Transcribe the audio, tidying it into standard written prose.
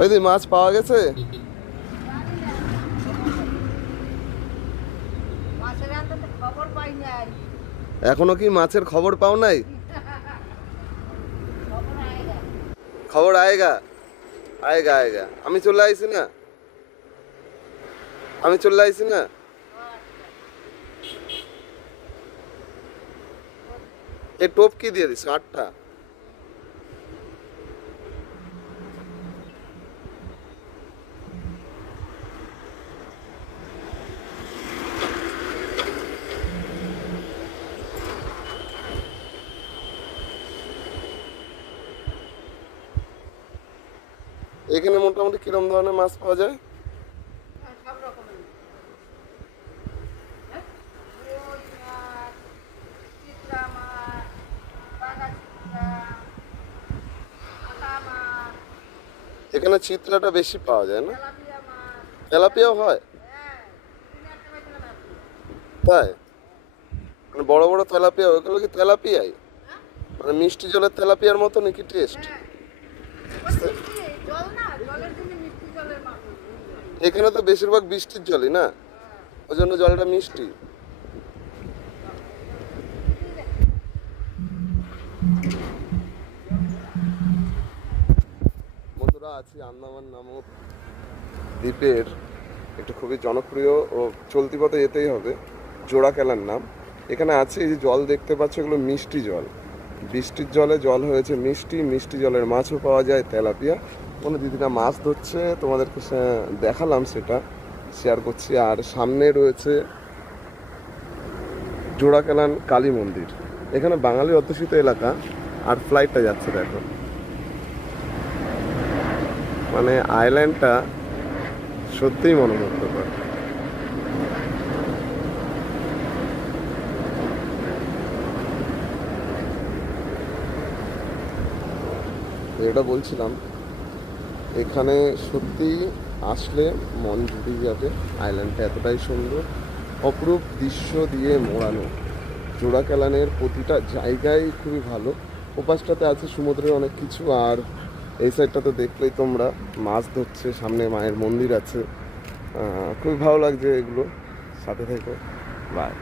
ওই যে মাছ পাওয়া গেছে? এখনো কি মাছের খবর পাও নাই? খবর আয়েগা, আয়েগা আয়েগা। আমি চলে আইছি না, আমি চলে আইছি না। এ টোপ কি দিয়ে দিস 8টা? এখানে মোটামুটি কিরম ধরনের মাছ পাওয়া যায়? এখানে চিত্রাটা বেশি পাওয়া যায় না? তেলাপিয়াও হয়? তাই? মানে বড় বড় তেলাপিয়া, ওগুলো কি তেলাপিয়াই? মানে মিষ্টি জলের তেলাপিয়ার মতো নাকি টেস্ট? এখানে তো বেশিরভাগ বৃষ্টির জলই না, ওই জন্য জলটা মিষ্টি। বন্ধুরা, আছি আন্দামান নামক দ্বীপের একটা খুবই জনপ্রিয় ও চলতি পথে যেতেই হবে জোড়া কেলার নাম। এখানে আছে এই যে জল দেখতে পাচ্ছ, এগুলো মিষ্টি জল। বৃষ্টির জলে জল হয়েছে মিষ্টি, মিষ্টি জলের মাছও পাওয়া যায়, তেলাপিয়া। কোনো দিদিরা মাছ ধরছে, তোমাদেরকে দেখালাম, সেটা শেয়ার করছি। আর সামনে রয়েছে জোড়াকেলান কালী মন্দির। এখানে বাঙালি অধ্যুষিত এলাকা। আর ফ্লাইটটা যাচ্ছে দেখো, মানে আইল্যান্ডটা সত্যিই মনোমুগ্ধকর। এটা বলছিলাম, এখানে সত্যি আসলে মন জুড়িয়ে যাবে। আইল্যান্ডটা এতটাই সুন্দর, অপরূপ দৃশ্য দিয়ে মোড়ানো। জোড়াকেলানের প্রতিটা জায়গায় খুবই ভালো। ওপাশটাতে আছে সমুদ্রের অনেক কিছু, আর এই সাইডটাতে দেখলেই তোমরা মাছ ধরছে, সামনে মায়ের মন্দির আছে। খুবই ভালো লাগছে এগুলো। সাথে থেকো, বাই।